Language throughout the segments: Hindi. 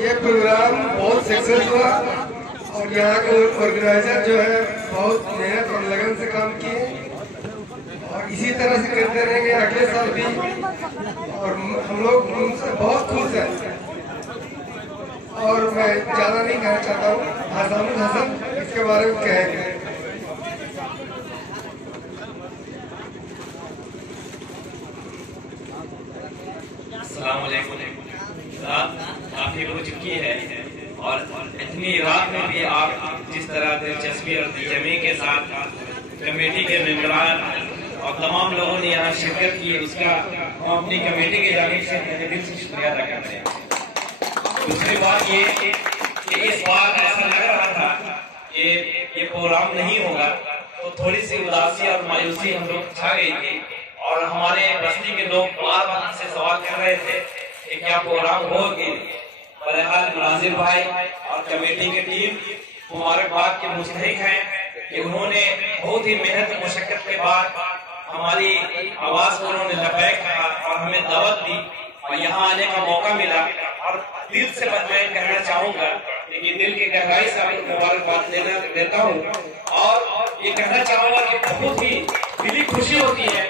ये प्रोग्राम बहुत सक्सेस हुआ और यहाँ के ऑर्गेनाइजर जो है बहुत मेहनत और लगन से काम किए और इसी तरह से करते रहेंगे अगले साल भी। और हम लोग उनसे बहुत खुश हैं और मैं ज़्यादा नहीं कहना चाहता हूँ। हसन हसन इसके बारे में कहेंगे। अस्सलाम वालेकुम। रात काफी हो चुकी है और इतनी रात में भी आप जिस तरह दिलचस्पी और दिलजमी के साथ कमेटी के मेंबरान और तमाम लोगों ने यहाँ शिरकत की है, उसका हम अपनी कमेटी की जानिब से दिल से शुक्रिया अदा करते हैं। दूसरी बात ये कि इस बार ऐसा लग रहा था कि ये प्रोग्राम नहीं होगा तो थोड़ी सी उदासी और मायूसी हम लोग छा गई थी और हमारे बस्ती के लोग बार बार हमसे सवाल कर रहे थे कि क्या प्रोग्राम होगी। बहरहाल मुनाजिर भाई और कमेटी की टीम मुबारकबाद के मुस्तहिक हैं कि उन्होंने बहुत ही मेहनत मुशक्कत के बाद हमारी आवाज को उन्होंने लबैक कहा और हमें दावत दी और यहाँ आने का मौका मिला। और दिल से मैं कहना चाहूँगा कि दिल की गहराई से आपको मुबारकबाद देता हूँ और ये कहना चाहूँगा कि बहुत ही दिली खुशी होती है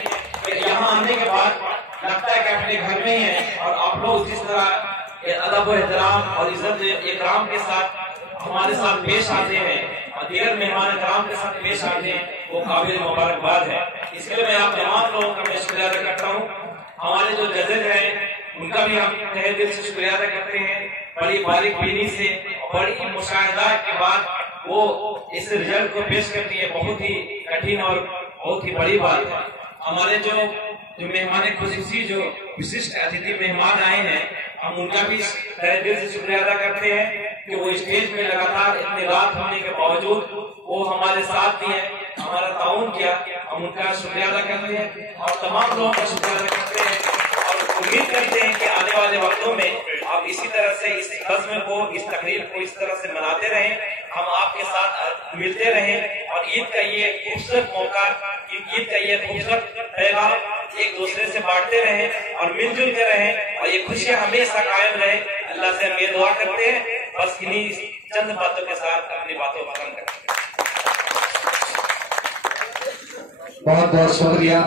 कि यहाँ आने के बाद लगता है कि अपने घर में ही है और आप लोग जिस तरह अदब व एहतराम और इज्जत इकराम के साथ हमारे साथ पेश आते हैं और दीगर मेहमान इकराम के साथ पेश आते हैं, वो काबिल मुबारकबाद है। इसलिए मैं आप तमाम लोगों का मैं शुक्रिया अदा करता हूँ। हमारे जो जजेज हैं उनका भी हम तहे दिल से शुक्रिया अदा करते हैं। बड़ी बारीक बीनी से बड़ी मुशाहिदात के बाद वो इस रिजल्ट को पेश करती है, बहुत ही कठिन और बहुत ही बड़ी बात है। हमारे जो मेहमान खुसूसी जो विशिष्ट अतिथि मेहमान आए हैं, हम उनका भी तहे दिल से शुक्रिया अदा करते हैं कि वो स्टेज में लगातार इतनी रात होने के बावजूद वो हमारे साथ भी हैं, हमारा ताउन किया। हम उनका शुक्रिया अदा करते हैं और तमाम लोगों का शुक्रिया अदा करते हैं और उम्मीद करते हैं कि आने वाले वक्तों में आप इसी तरह से इस नज़्म को, इस तकरीर को इस तरह से मनाते रहें, हम आपके साथ मिलते रहें और ईद का ये खूबसूरत मौका, ईद का ये खूबसूरत पैगाम एक दूसरे से बांटते रहें और मिलजुल कर रहें और ये खुशियां हमेशा कायम रहे। अल्लाह से हम ये दुआ करते हैं। बस इन्हीं चंद बातों के साथ अपनी बातों को खत्म करते हैं। बहुत बहुत शुक्रिया।